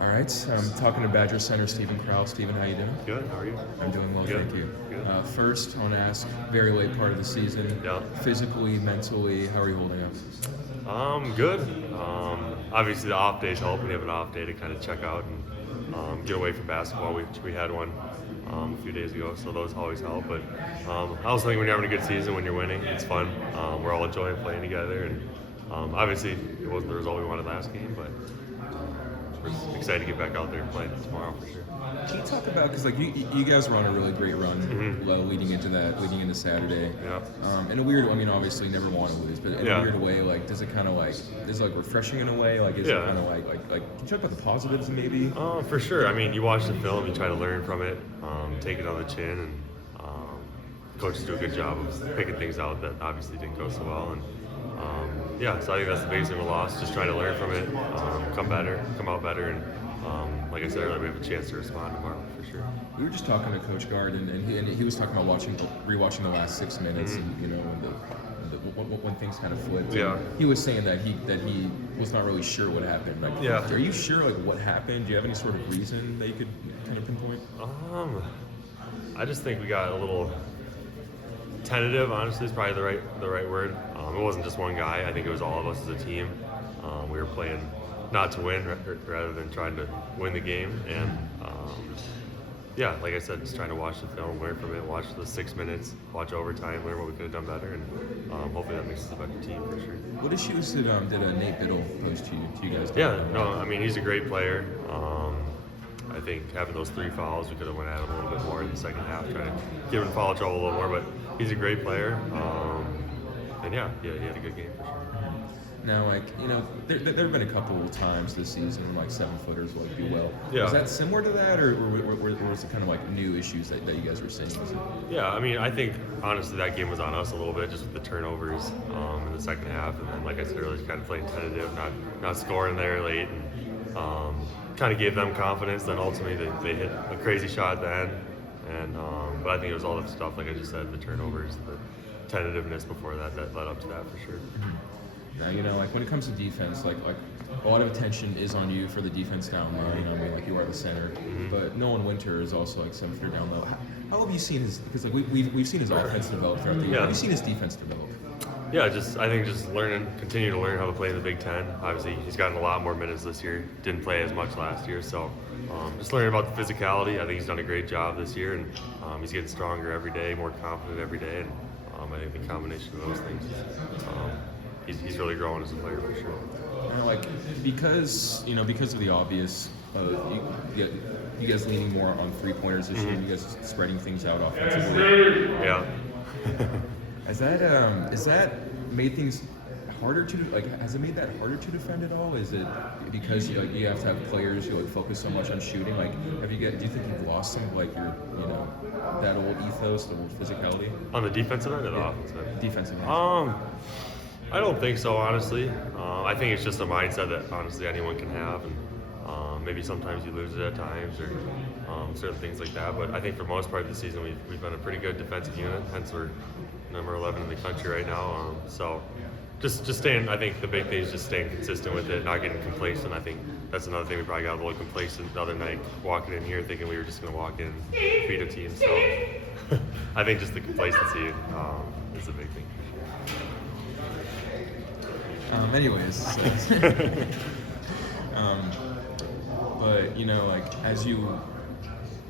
All right, I'm talking to Badger Center Steven Crowl. Steven, how you doing? Good. How are you? I'm doing well, Good. thank you. Good. First, I want to ask, very late part of the season, Yeah. physically, mentally, how are you holding up? Good. Obviously, the off days help when you have an off day to kind of check out and get away from basketball. We had one a few days ago, so those always help. But I also think when you're having a good season, when you're winning, it's fun. We're all enjoying playing together, and obviously, it wasn't the result we wanted last game, but we're excited to get back out there and play tomorrow for sure. Can you talk about, because like you guys were on a really great run leading into Saturday. Yeah. In a weird, I mean, obviously never want to lose, but in Yeah. a weird way, like, does it kind of like, is it like refreshing in a way? Like, is it Yeah. kind of like, can you talk about the positives maybe? For sure. I mean, you watch the film, you try to learn from it, take it on the chin, and coaches do a good job of picking things out that obviously didn't go so well. And so I think that's the biggest thing we lost, just trying to learn from it, come out better, and like I said earlier, we have a chance to respond tomorrow for sure. We were just talking to Coach Gard, and he was talking about rewatching the last 6 minutes, and, you know, when things kind of flipped. Yeah. He was saying that he was not really sure what happened. Like, Yeah. Are you sure like what happened? Do you have any sort of reason that you could kind of pinpoint? I just think we got a little tentative. Honestly, is probably the right word. It wasn't just one guy. I think it was all of us as a team. We were playing not to win rather than trying to win the game. And like I said, just trying to watch the film, learn from it, watch the 6 minutes, watch overtime, learn what we could have done better, and hopefully that makes us a better team for sure. What issues did Nate Biddle pose to you guys? Yeah, no, I mean, he's a great player. I think having those 3 fouls, we could have went at him a little bit more in the second half, trying to give him foul trouble a little more, but he's a great player. He had a good game for sure. Now, like, you know, there have been a couple of times this season like 7-footers like do well. Yeah. Was that similar to that, or was it kind of like new issues that you guys were seeing? Yeah, I mean, I think honestly that game was on us a little bit, just with the turnovers in the second half, and then like I said earlier, just kind of playing tentative, not scoring there late, and kind of gave them confidence. Then ultimately they hit a crazy shot at the end, and but I think it was all the stuff like I just said, the turnovers, the tentativeness before that led up to that for sure. Now, you know, like when it comes to defense, like a lot of attention is on you for the defense down low. You know, I mean, like you are the center, but Nolan Winter is also like 7-footer down low. How have you seen his? Because like we've seen his offense develop throughout the year. Yeah. Have you seen his defense develop? Yeah, I think continue to learn how to play in the Big Ten. Obviously, he's gotten a lot more minutes this year. Didn't play as much last year, so just learning about the physicality. I think he's done a great job this year, and he's getting stronger every day, more confident every day, and I think the combination of those things, he's really growing as a player for sure. And like because of the obvious, you guys leaning more on 3-pointers this year, you guys spreading things out offensively. Yeah. Has that made things harder to has it made that harder to defend at all? Is it because you have to have players who focus so much on shooting? Like, do you think you've lost some of your that old ethos, the old physicality? On the defensive end or the offensive end? Defensive end. I don't think so, honestly. I think it's just a mindset that honestly anyone can have, and maybe sometimes you lose it at times or certain things like that. But I think for most part of the season we've been a pretty good defensive unit. Hence we're number 11 in the country right now. So just staying. I think the big thing is just staying consistent with it, not getting complacent. I think that's another thing we probably got a little complacent the other night, walking in here thinking we were just going to walk in and beat a team. So I think just the complacency is a big thing. Anyways, but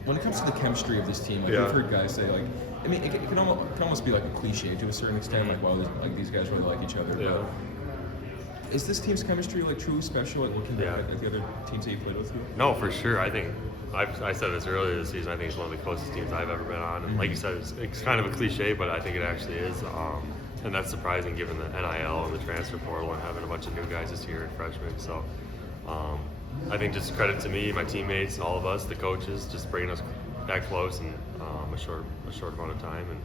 when it comes to the chemistry of this team, we've heard guys say I mean, it can almost be like a cliche to a certain extent, these guys really like each other. Yeah. But is this team's chemistry truly special at looking at the other teams that you played with? No, for sure. I think I said this earlier this season. I think it's one of the closest teams I've ever been on, and like you said, it's kind of a cliche, but I think it actually is. And that's surprising given the NIL and the transfer portal and having a bunch of new guys this year and freshmen. So I think just credit to me, my teammates, and all of us, the coaches, just bringing us that close in a short amount of time. And